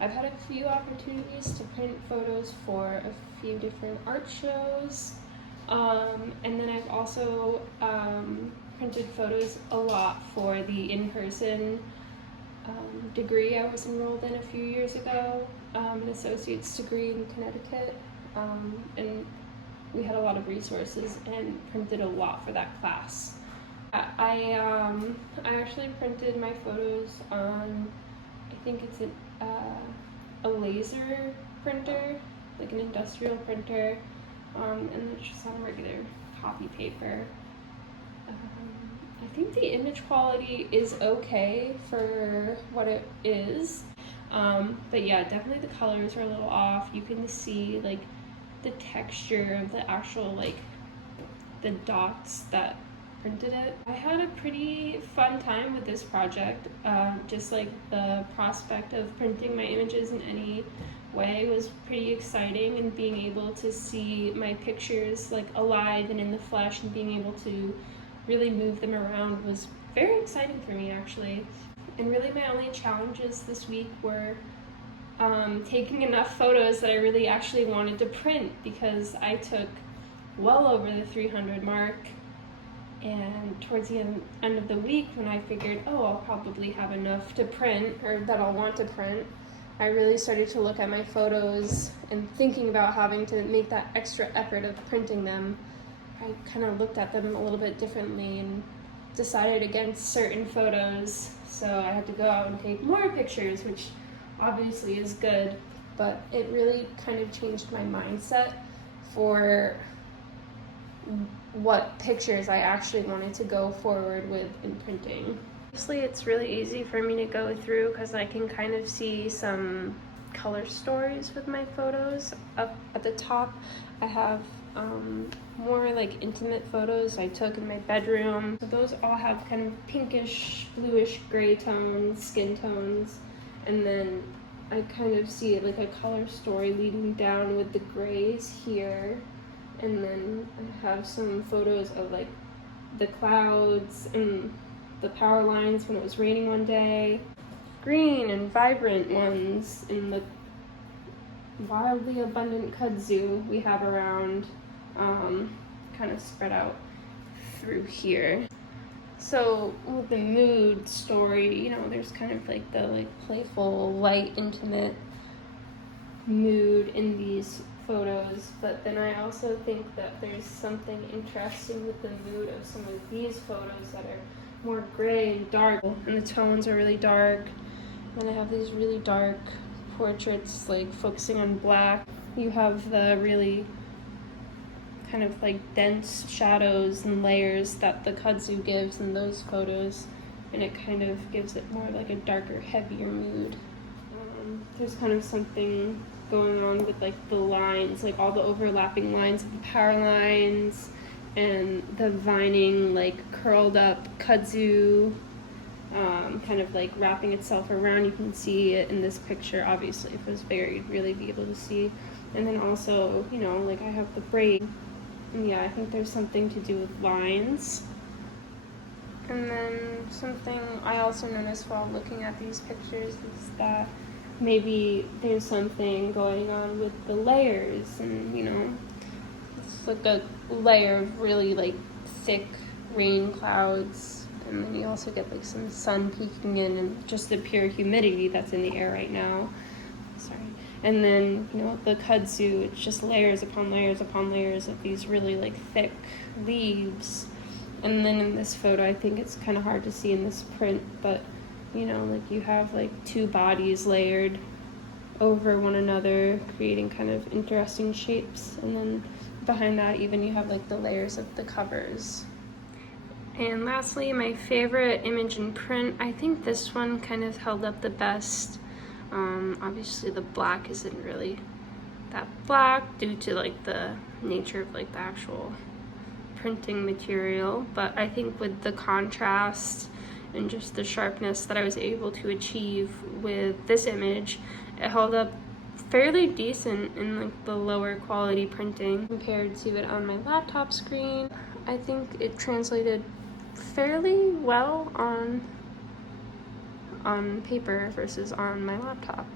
I've had a few opportunities to print photos for a few different art shows, and then I've also printed photos a lot for the in-person degree I was enrolled in a few years ago, an associate's degree in Connecticut, and we had a lot of resources and printed a lot for that class. I actually printed my photos on, I think it's a laser printer, like an industrial printer, and it's just on regular copy paper. I think the image quality is okay for what it is, but yeah, definitely the colors are a little off. You can see like the texture of the actual, like, the dots that printed it. I had a pretty fun time with this project. Just like the prospect of printing my images in any way was pretty exciting, and being able to see my pictures like alive and in the flesh and being able to really move them around was very exciting for me, actually. And really my only challenges this week were taking enough photos that I really actually wanted to print, because I took well over the 300 mark, and towards the end of the week, when I figured, oh, I'll probably have enough to print, or that I'll want to print, I really started to look at my photos and thinking about having to make that extra effort of printing them. I kind of looked at them a little bit differently and decided against certain photos, so I had to go out and take more pictures, which obviously is good, but it really kind of changed my mindset for what pictures I actually wanted to go forward with in printing. Obviously, it's really easy for me to go through because I can kind of see some color stories with my photos. Up at the top, I have more like intimate photos I took in my bedroom. So those all have kind of pinkish, bluish, gray tones, skin tones. And then I kind of see like a color story leading down with the grays here. And then I have some photos of like the clouds and the power lines when it was raining one day. Green and vibrant ones in the wildly abundant kudzu we have around, kind of spread out through here. So with the mood story, you know, there's kind of like the like playful, light, intimate mood in these photos, but then I also think that there's something interesting with the mood of some of these photos that are more gray and dark, and the tones are really dark. And I have these really dark portraits like focusing on black. You have the really kind of like dense shadows and layers that the kudzu gives in those photos, and it kind of gives it more like a darker, heavier mood. There's kind of something going on with like the lines, like all the overlapping lines of the power lines and the vining, like curled up kudzu, kind of like wrapping itself around. You can see it in this picture. Obviously, if it was buried, you'd really be able to see. And then also, you know, like I have the braid. And yeah, I think there's something to do with lines. And then something I also noticed while looking at these pictures is that maybe there's something going on with the layers, and you know, it's like a layer of really like thick rain clouds, and then you also get like some sun peeking in and just the pure humidity that's in the air right now. Sorry. And then, you know, the kudzu, it's just layers upon layers upon layers of these really like thick leaves. And then in this photo, I think it's kind of hard to see in this print, but you know, like you have like two bodies layered over one another, creating kind of interesting shapes. And then behind that, even you have like the layers of the covers. And lastly, my favorite image in print, I think this one kind of held up the best. Obviously the black isn't really that black due to like the nature of like the actual printing material, but I think with the contrast and just the sharpness that I was able to achieve with this image, it held up fairly decent in like the lower quality printing compared to it on my laptop screen. I think it translated fairly well on paper versus on my laptop.